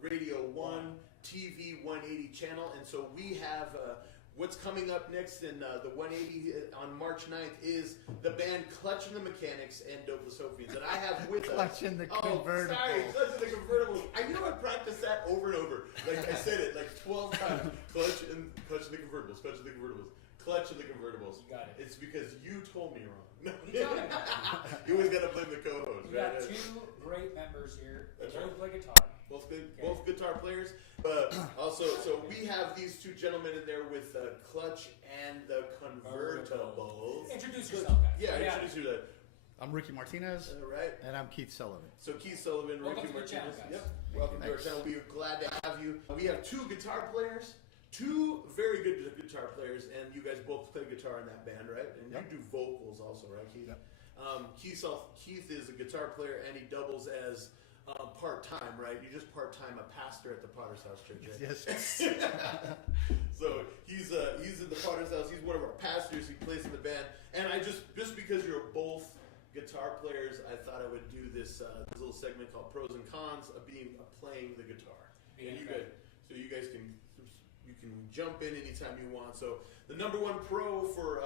Radio 1, TV 180 channel. And so we have what's coming up next in the 180 on March 9th is the band Clutch and the Mechanics and Dopeless Hopians. And I have with Clutch and the Convertibles. Sorry, Clutch and the Convertibles. I practiced that over and over. Like I said it like 12 times. Clutch and the Convertibles. Clutch and the Convertibles. Clutch and the Convertibles. You got it. It's because you told me wrong. No. You got it. You always got to blame the co-host. We got two great members here. They both play guitar. Both guitar players. But also, so we have these two gentlemen in there with Clutch and the Convertibles. Introduce yourself, guys. Yeah, introduce yourself. I'm Ricky Martinez. Right. And I'm Keith Sullivan. So Keith Sullivan, Welcome Ricky to the channel, Martinez. guys. Yep. Welcome to our channel. We're glad to have you. We have two guitar players. Two very good guitar players, and you guys both play guitar in that band, right? And you do vocals also, right, Keith? Yep. Keith is a guitar player, and he doubles as part-time, right? You're just part-time a pastor at the Potter's House Church, right? Yes. So he's in the Potter's House. He's one of our pastors. He plays in the band, and I just because you're both guitar players, I thought I would do this little segment called Pros and Cons of playing the guitar. And you guys can jump in anytime you want. So the number one pro for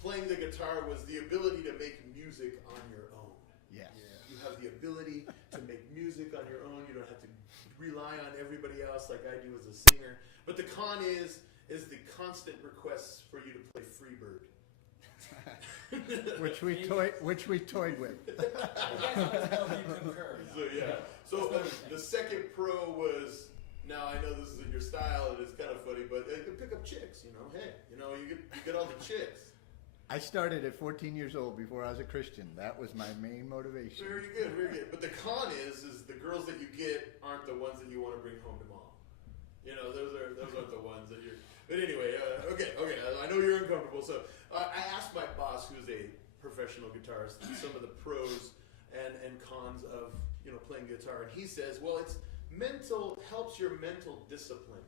playing the guitar was the ability to make music on your own. Yes. You have the ability to make music on your own. You don't have to rely on everybody else like I do as a singer. But the con is the constant requests for you to play Freebird. which we toyed with. You guys let us know if you concur. So yeah. So the second pro was, now I know this isn't your style and it's kind of funny, but you can pick up chicks. Hey, you get all the chicks. I started at 14 years old before I was a Christian. That was my main motivation. Very good, very good. But the con is the girls that you get aren't the ones that you want to bring home to mom. Those aren't the ones that you're. But anyway, okay. I know you're uncomfortable. So I asked my boss, who's a professional guitarist, some of the pros and cons of playing guitar, and he says, well, it's helps your mental discipline,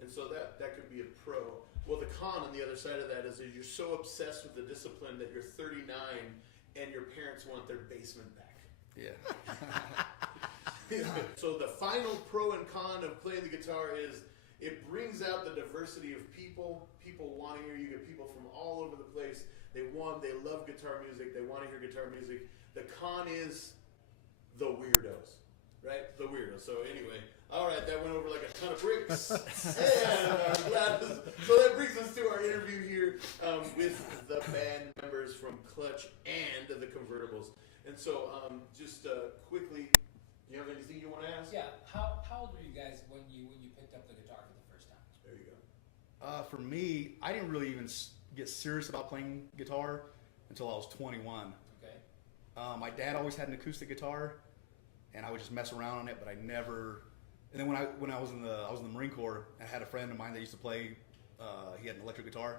and so that could be a pro. Well, the con on the other side of that is that you're so obsessed with the discipline that you're 39 and your parents want their basement back. Yeah. So the final pro and con of playing the guitar is it brings out the diversity of people wanting to hear. You get people from all over the place. They love guitar music. They want to hear guitar music. The con is the weirdos, right? The weirdos. So anyway, all right, that went over like a ton of bricks. And I'm glad. So that brings us to our interview here with the band members from Clutch and the Convertibles. And so just quickly, you have anything you want to ask? Yeah. How old were you guys when you picked up the guitar for the first time? There you go. For me, I didn't really even get serious about playing guitar until I was 21. Okay. My dad always had an acoustic guitar, and I would just mess around on it, but I never. And then when I was in the Marine Corps, I had a friend of mine that used to play. He had an electric guitar,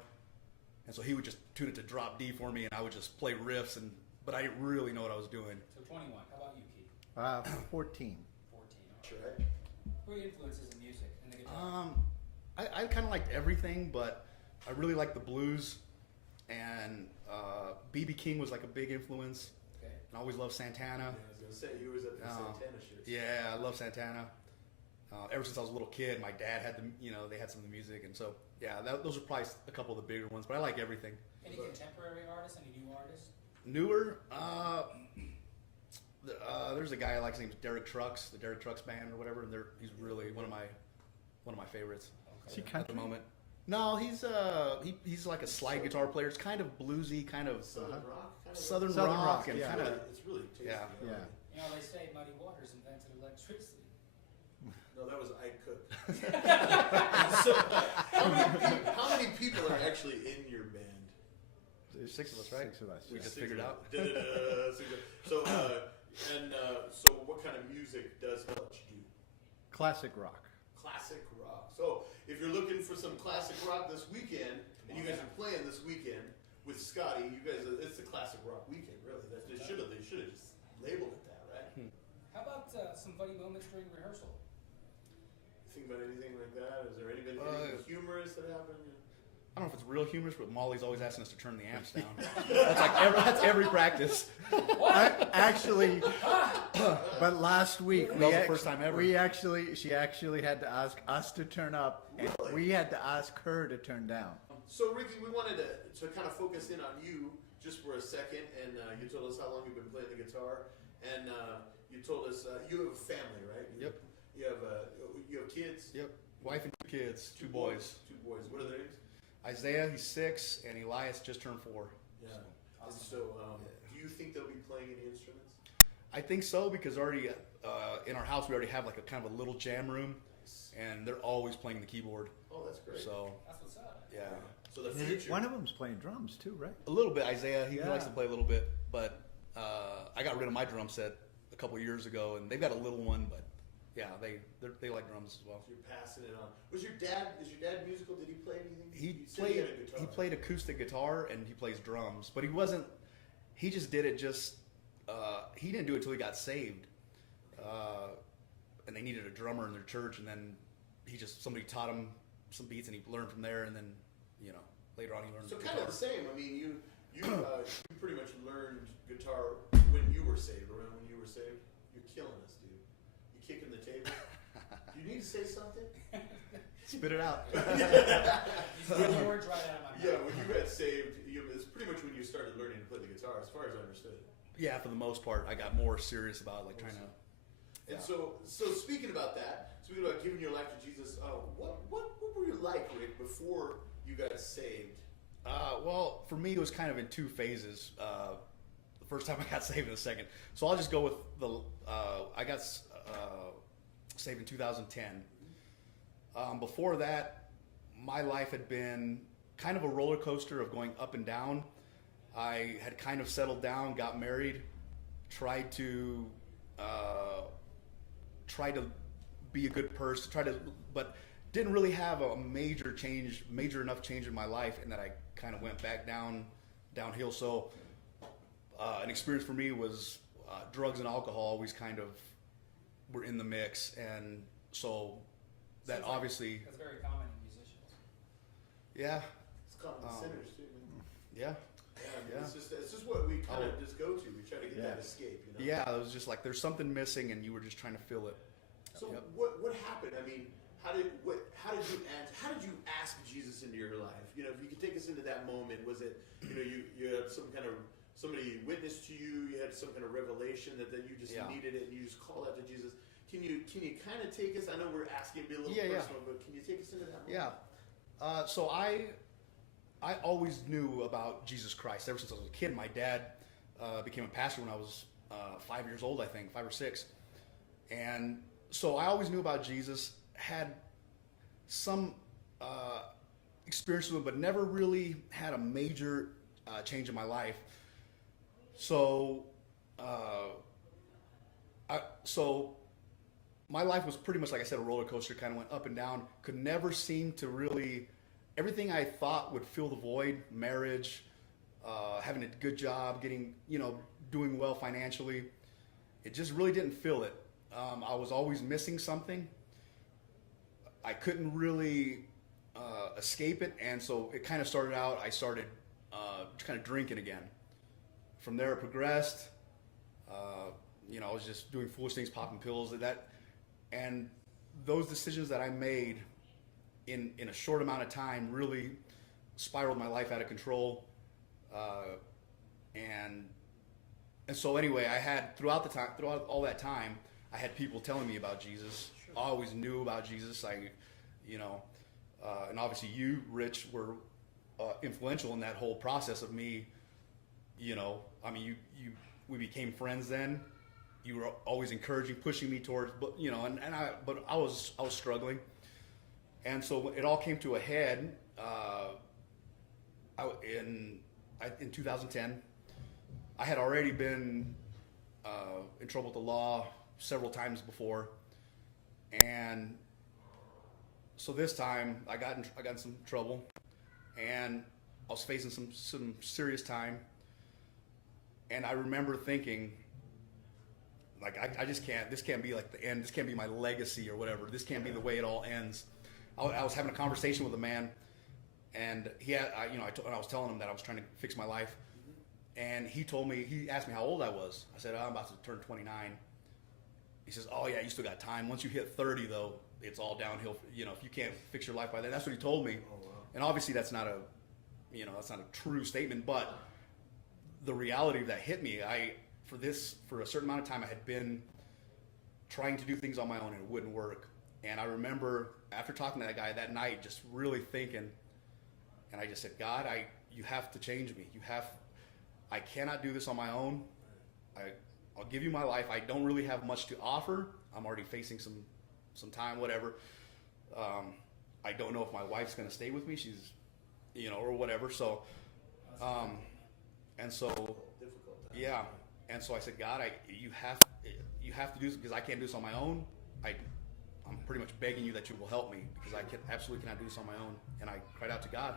and so he would just tune it to drop D for me, and I would just play riffs, but I didn't really know what I was doing. So 21. How about you, Keith? 14. 14. Sure. Who are your influences in music and the guitar? I kind of liked everything, but I really liked the blues, and B.B. King was like a big influence. Okay. And I always loved Santana. Yeah, I was gonna say you always at the Santana shit. Yeah, I love Santana. Ever since I was a little kid, my dad had they had some of the music, and so yeah, those are probably a couple of the bigger ones. But I like everything. Any contemporary artists? Any new artists? Newer, there's a guy I like. His name's Derek Trucks, the Derek Trucks band or whatever, and he's really one of my favorites at the moment. No, he's like a slide guitar player. It's kind of bluesy, kind of Southern rock, and yeah. kind of It's really tasty. Yeah. They say Muddy Waters invented electricity. No, that was I Cook. So, how many people are actually in your band? There's 6 of us, right? 6 of us. We just figured out. So, so what kind of music does Clutch do? Classic rock. Classic rock. So, if you're looking for some classic rock this weekend, and you guys are playing this weekend with Scotty, you guys, it's the classic rock weekend, really. They should have just labeled it that, right? How about some funny moments during rehearsal? Think about anything like that? Is there anything humorous that happened? I don't know if it's real humorous, but Molly's always asking us to turn the amps down. That's every practice. Actually, but last week That was the first time ever. she actually had to ask us to turn up, and we had to ask her to turn down. So Ricky, we wanted to kind of focus in on you just for a second, and you told us how long you've been playing the guitar, and you told us you have a family, right? Yep. You have kids. Yep. Wife and 2 kids, 2 boys. 2 boys. What are their names? Isaiah, he's 6, and Elias just turned 4. Yeah. And so, do you think they'll be playing any instruments? I think so, because already in our house we already have like a kind of a little jam room, and they're always playing the keyboard. Oh, that's great. So That's what's up. yeah, So the future. One of them's playing drums too, right? a little bit. Isaiah, he Yeah. likes to play a little bit, but I got rid of my drum set a couple years ago, and they've got a little one, but yeah, they like drums as well. So you're passing it on. Is your dad musical? Did he play anything? He You said he played had a guitar. he played acoustic guitar and he plays drums, but he just did it he didn't do it till he got saved, and they needed a drummer in their church, and then somebody taught him some beats and he learned from there, and then later on he learned So the kind guitar. of the same. I mean, you pretty much learned guitar when you were saved. Around when you were saved, you're killing us, dude. You kicking the table. Do you need to say something? Spit it out. He's getting words right out of my mouth. Yeah, when you got saved, it's pretty much when you started learning to play the guitar, as far as I understood. Yeah, for the most part, I got more serious about trying to. And Yeah. so speaking about that, speaking about giving your life to Jesus, what were you like, Rick, before you got saved? Well, for me, it was kind of in 2 phases. The first time I got saved, and the second. So I'll just go with I got saved in 2010. Before that, my life had been kind of a roller coaster of going up and down. I had kind of settled down, got married, tried to be a good person, but didn't really have a major enough change in my life, and that I kind of went back downhill. So an experience for me was drugs and alcohol always kind of were in the mix, and so that obviously, That's very common in musicians. yeah, It's common sinners too. Man. yeah. Yeah, it's just what we kind of just go to. We try to get that escape, you know. Yeah, it was just like there's something missing, and you were just trying to fill it. So Yep. what happened? I mean, how did you ask Jesus into your life? You know, if you could take us into that moment, was it you had some kind of somebody witnessed to you, you had some kind of revelation that you just needed it, and you just called out to Jesus? Can you kind of take us? I know we're asking to be a little personal, but can you take us into that moment? Yeah. So I always knew about Jesus Christ ever since I was a kid. My dad became a pastor when I was 5 years old, I think, 5 or 6. And so I always knew about Jesus, had some experience with him, but never really had a major change in my life. So, my life was pretty much, like I said, a roller coaster, kind of went up and down, could never seem to really... Everything I thought would fill the void, marriage, having a good job, getting, doing well financially, it just really didn't fill it. I was always missing something. I couldn't really escape it, and so it kind of started out, I started kind of drinking again. From there it progressed. I was just doing foolish things, popping pills, and those decisions that I made in a short amount of time really spiraled my life out of control. And so anyway, I had throughout all that time, I had people telling me about Jesus. Sure. I always knew about Jesus. And obviously you, Rich, were influential in that whole process of me. We became friends then. You were always encouraging, pushing me towards, but I was struggling. And so it all came to a head in 2010. I had already been in trouble with the law several times before, and so this time I got in some trouble, and I was facing some serious time. And I remember thinking, like, I just can't. This can't be like the end. This can't be my legacy or whatever. This can't be the way it all ends. I was having a conversation with a man, And he had, I was telling him that I was trying to fix my life, and he asked me how old I was. I said, I'm about to turn 29. He says, oh yeah, you still got time. Once you hit 30 though, it's all downhill. You know, if you can't fix your life by then. That's what he told me. Oh, wow. And obviously that's not a true statement, but the reality that hit me, for a certain amount of time I had been trying to do things on my own and it wouldn't work. And I remember after talking to that guy that night, just really thinking, and I just said, God, you have to change me. I cannot do this on my own. I'll give you my life. I don't really have much to offer. I'm already facing some time, whatever. I don't know if my wife's going to stay with me. She's, or whatever. So, and so, Difficult time. yeah. And so I said, God, you have to do this because I can't do this on my own. I'm pretty much begging you that you will help me because I absolutely cannot do this on my own. And I cried out to God.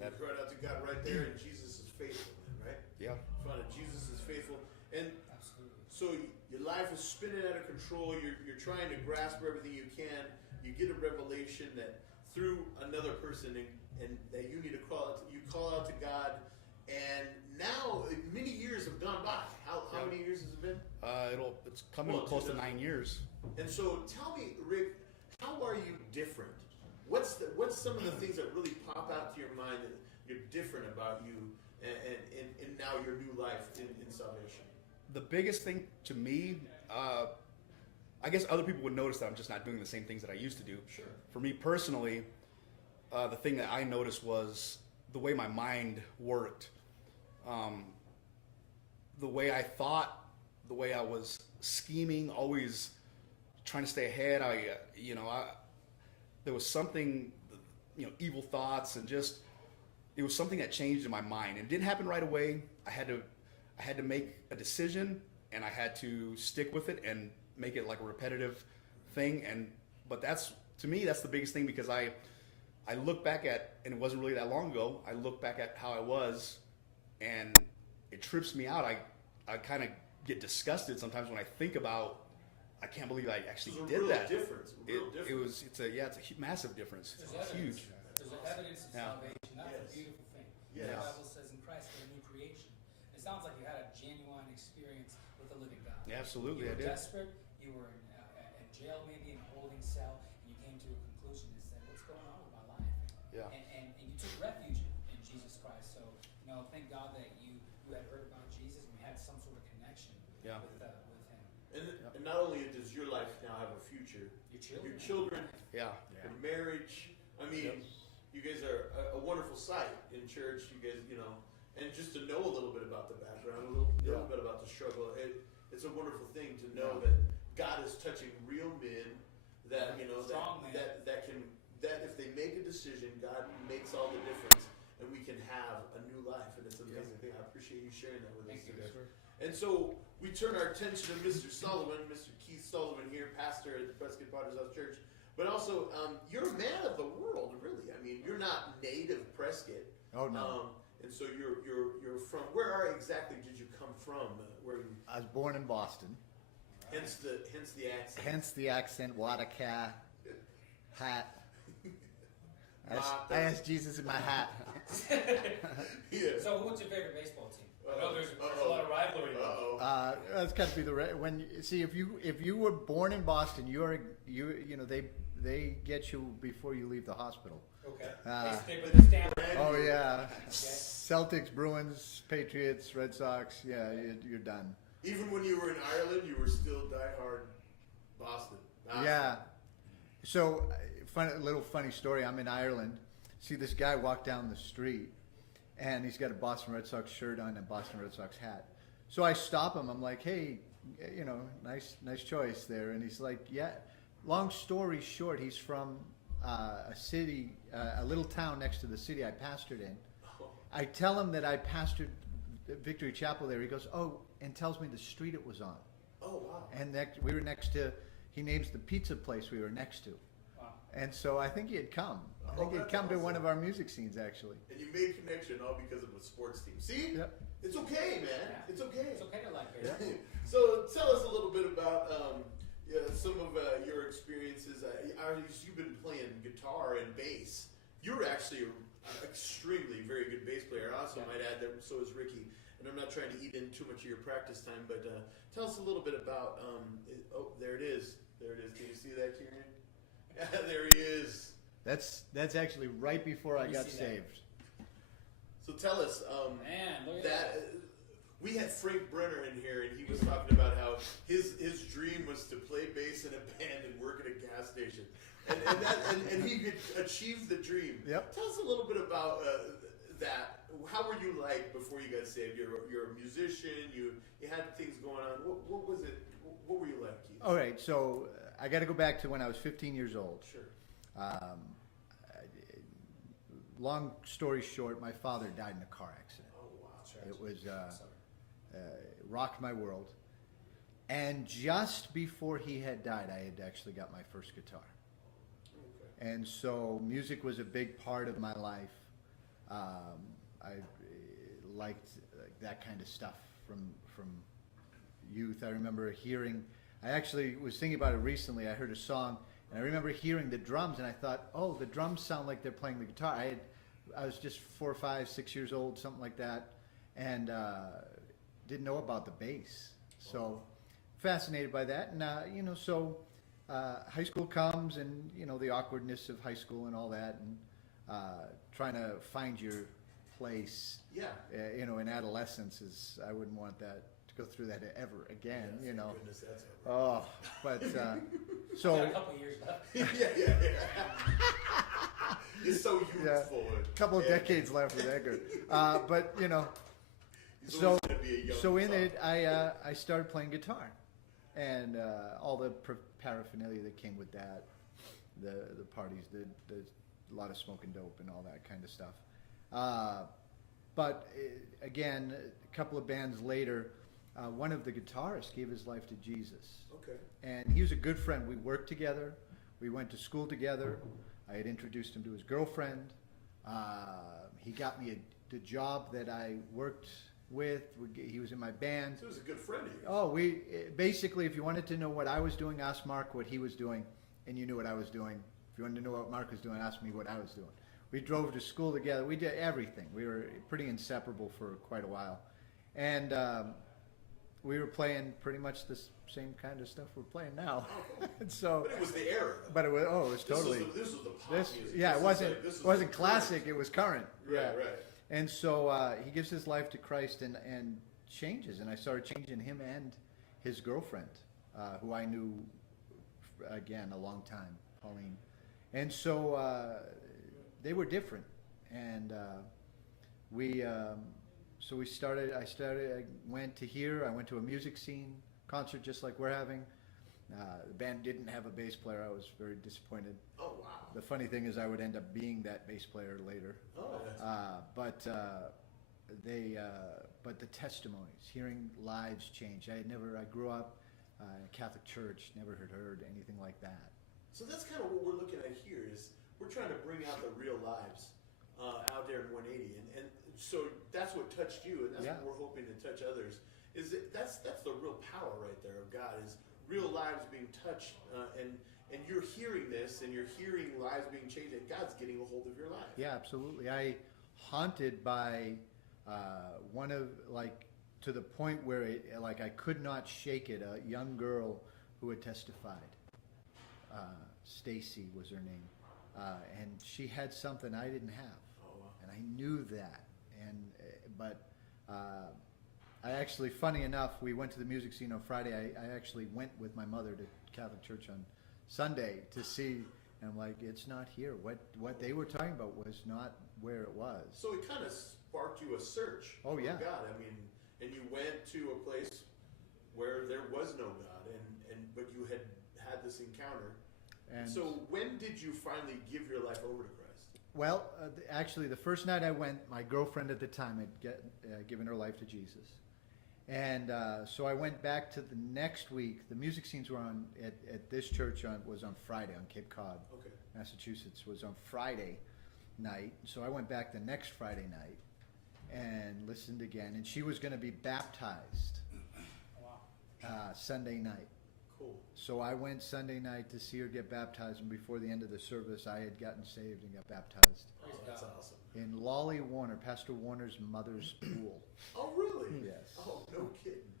You cried out to God right there, and Jesus is faithful, right? Yeah. Found that Jesus is faithful, and Absolutely. so your life is spinning out of control. You're trying to grasp everything you can. You get a revelation that through another person, and that you need to call out. You call out to God, and now many years have gone by. How many years has it been? It's coming close to 9 years. And so, tell me, Rick, how are you different? What's some of the things that really pop out to your mind that you're different about you and now your new life in salvation? The biggest thing to me, I guess other people would notice that I'm just not doing the same things that I used to do. Sure. For me personally, the thing that I noticed was the way my mind worked, the way I thought, the way I was scheming, always trying to stay ahead. There was something, evil thoughts, and just it was something that changed in my mind. It didn't happen right away. I had to make a decision, and I had to stick with it and make it like a repetitive thing. But to me that's the biggest thing, because I look back at, and it wasn't really that long ago, I look back at how I was, and it trips me out. I kind of get disgusted sometimes when I think about, I can't believe I actually did that. It's a massive difference. There's It's evidence. huge. There's evidence of salvation. That's Yes. a beautiful thing. Yes. The Bible says in Christ we're a new creation. It sounds like you had a genuine experience with the living God. Yeah, absolutely, You I were did. desperate. You were in jail, maybe in a holding cell, and you came to a conclusion and said, "What's going on with my life?" Yeah. And you took refuge in Jesus Christ. So thank God that you had heard about Jesus and you had some sort of connection Yeah. with Him. And not only does your life now have a future, your children, Yeah. your marriage. I mean, you guys are a wonderful sight in church. You guys, and just to know a little bit about the background, a little bit about the struggle. It's a wonderful thing to know that God is touching real men that Strong men. that if they make a decision, God makes all the difference, and we can have a new life. And it's an amazing thing. I appreciate you sharing that with us Thank you. today. And so we turn our attention to Mr. Sullivan, Mr. Keith Sullivan here, pastor at the Prescott Potter's House Church. But also, you're a man of the world, really. I mean, you're not native Prescott. Oh, no. And so you're from, where exactly did you come from? Where you, I was born in Boston. hence the accent. Hence the accent, water cat, hat. Mata. I asked Jesus in my hat. Yeah. So, what's your favorite baseball team? I Uh-oh. know there's a lot of rivalry. Uh-oh. That's got to be when you see if you were born in Boston, they get you before you leave the hospital. Okay. Uh, They put the stamp. Oh yeah, Okay. Celtics, Bruins, Patriots, Red Sox. Yeah, you're done. Even when you were in Ireland, you were still diehard Boston. Yeah. So, little funny story. I'm in Ireland. See this guy walk down the street, and he's got a Boston Red Sox shirt on and a Boston Red Sox hat. So I stop him. I'm like, hey, nice choice there. And he's like, yeah. Long story short, he's from a city, a little town next to the city I pastored in. I tell him that I pastored Victory Chapel there. He goes, oh, and tells me the street it was on. Oh, wow. And we were next to, he names the pizza place we were next to. Wow. And so I think he had come. I think he had that's come to one awesome. of our music scenes, actually. And you made connection all because of a sports team. See? Yep. It's okay, man. Yeah. It's okay. It's okay to like baseball. So tell us a little bit about some of your experiences. You've been playing guitar and bass You're actually an extremely very good bass player. I also might add that so is Ricky. And I'm not trying to eat in too much of your practice time, but tell us a little bit about. There it is. There it is. Can you see that, Kieran? There he is. That's actually right before I got saved. So tell us, Man, look at that we had Frank Brenner in here, and he was talking about how his dream was to play bass in a band and work at a gas station, and he could achieve the dream. Yep. Tell us a little bit about that. How were you like before you got saved? You're a musician. You had things going on. What was it? What were you like, Keith? All right, so I got to go back to when I was 15 years old. Sure. Long story short, my father died in a car accident. Oh wow. It was rocked my world. And just before he had died, I had actually got my first guitar. Okay. And so music was a big part of my life. I liked that kind of stuff from youth. I remember hearing, I actually was thinking about it recently. I heard a song, and I remember hearing the drums, and I thought, oh, the drums sound like they're playing the guitar. I was just 4, 5, 6 years old, something like that, and didn't know about the bass. So fascinated by that, and high school comes, and the awkwardness of high school and all that, and trying to find your place. Yeah. In adolescence is, I wouldn't want that to go through that ever again. Yes, thank goodness that's over. Oh, but so got a couple years left. yeah. You're so youthful. A couple of decades left with Edgar, but He's so always gonna be a young so in son. it, I started playing guitar, and all the paraphernalia that came with that, the parties, the a lot of smoking dope and all that kind of stuff. But again, a couple of bands later, one of the guitarists gave his life to Jesus. Okay. And he was a good friend. We worked together. We went to school together. I had introduced him to his girlfriend. He got me the job that I worked with. He was in my band. So he was a good friend of yours. Oh, basically, if you wanted to know what I was doing, ask Mark what he was doing, and you knew what I was doing. If you wanted to know what Mark was doing, ask me what I was doing. We drove to school together. We did everything. We were pretty inseparable for quite a while. And we were playing pretty much the same kind of stuff we're playing now. And so, But it was the era. but it was totally. This was the pop music. Yeah, This it wasn't was wasn't the classic. current. It was current. Right, Yeah. right. And so he gives his life to Christ and changes. And I started changing him and his girlfriend, who I knew again a long time, Pauline. And so they were different, and so we started. I went to here. I went to a music scene concert just like we're having. The band didn't have a bass player. I was very disappointed. Oh wow. The funny thing is, I would end up being that bass player later. Oh. But the testimonies, hearing lives change. I grew up in a Catholic church. Never had heard anything like that. So that's kind of what we're looking at here. Is we're trying to bring out the real lives out there in 180, and so that's what touched you, and that's what we're hoping to touch others. That's the real power right there of God, is real lives being touched, and you're hearing this, and you're hearing lives being changed, and God's getting a hold of your life. Yeah, absolutely. I haunted by one of, like, to the point where I could not shake it. A young girl who had testified. Stacy was her name, and she had something I didn't have, and I knew that. But I actually, funny enough, we went to the music scene on Friday. I actually went with my mother to Catholic church on Sunday to see, and I'm like, it's not here. What they were talking about was not where it was. So it kind of sparked you a search. Oh, yeah. For God. I mean, and you went to a place where there was no God, but you had this encounter. And so when did you finally give your life over to Christ? Well, actually, the first night I went, my girlfriend at the time had given her life to Jesus. And so I went back to the next week. The music scenes were on at this church was on Friday on Cape Cod, Massachusetts, was on Friday night. So I went back the next Friday night and listened again. And she was going to be baptized Sunday night. Cool. So I went Sunday night to see her get baptized, and before the end of the service, I had gotten saved and got baptized Oh, that's awesome. in Lolly Warner, Pastor Warner's mother's pool. Oh, really? Yes. Oh, no kidding.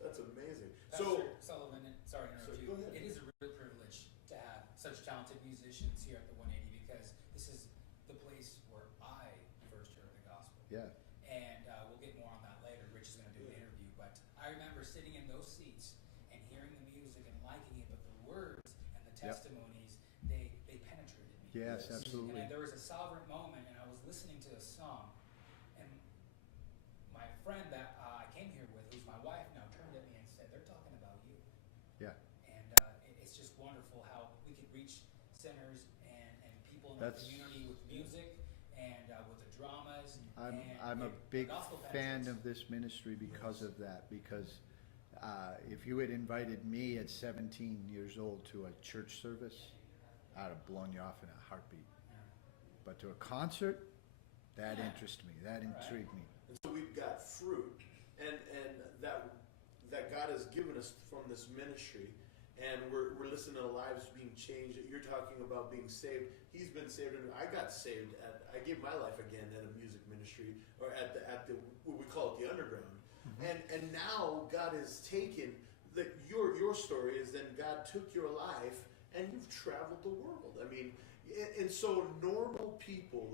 That's amazing. Pastor Sullivan, sorry to So interrupt go you. ahead. It is a real privilege to have such talented musicians here at the 180 because this is the place where I first heard the gospel. Yeah. And we'll get more on that later. Rich is going to do an interview. But I remember sitting in those seats and hearing the music and liking it, but the words and the Yep. testimonies, they penetrated me. Yes, Yes. absolutely. And there was a sovereign moment, and I was listening to a song, and my friend that I came here with, who's my wife now, turned at me and said, "They're talking about you." Yeah. And it's just wonderful how we could reach sinners and people in That's- our community with music and with the dramas. I'm a the big gospel fan penetrates. of this ministry because of that. Because if you had invited me at 17 years old to a church service, I'd have blown you off in a heartbeat. Yeah. But to a concert, that Yeah. interested me. That intrigued me. And so we've got fruit, and that God has given us from this ministry, and we're listening to lives being changed. You're talking about being saved. He's been saved, and I got saved. I gave my life again at a music ministry, or at the what we call it the underground. And now God has taken your story is then God took your life and you've traveled the world. I mean, and so normal people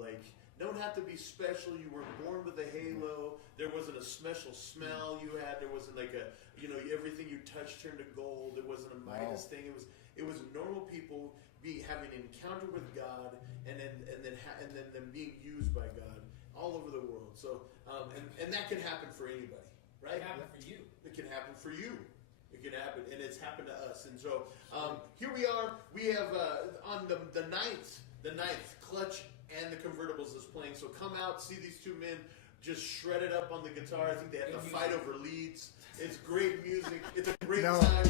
don't have to be special. You weren't born with a halo. There wasn't a special smell you had. There wasn't everything you touched turned to gold. There wasn't a Midas thing. It was normal people having an encounter with God and then them being used by God all over the world. So and that can happen for anybody, right? It happened for you. It can happen for you. It can happen, and it's happened to us. And so here we are. We have on the ninth, Clutch and the Convertibles is playing. So come out, see these two men just shred it up on the guitar. I think they had to fight over leads. It's great music. It's a great time.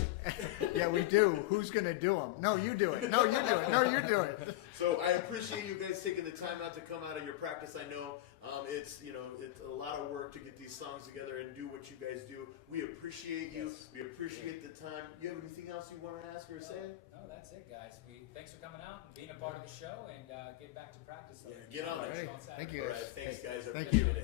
Yeah, we do. Who's going to do them? No, you do it. No, you do it. No, you do it. So I appreciate you guys taking the time out to come out of your practice. I know it's a lot of work to get these songs together and do what you guys do. We appreciate you. Yes. We appreciate the time. You have anything else you want to ask or say? No, that's it, guys. Thanks for coming out and being a part of the show, and get back to practice. Yeah, get on it. Hey, thank you. All right, thanks, guys. I Thank appreciate you. it.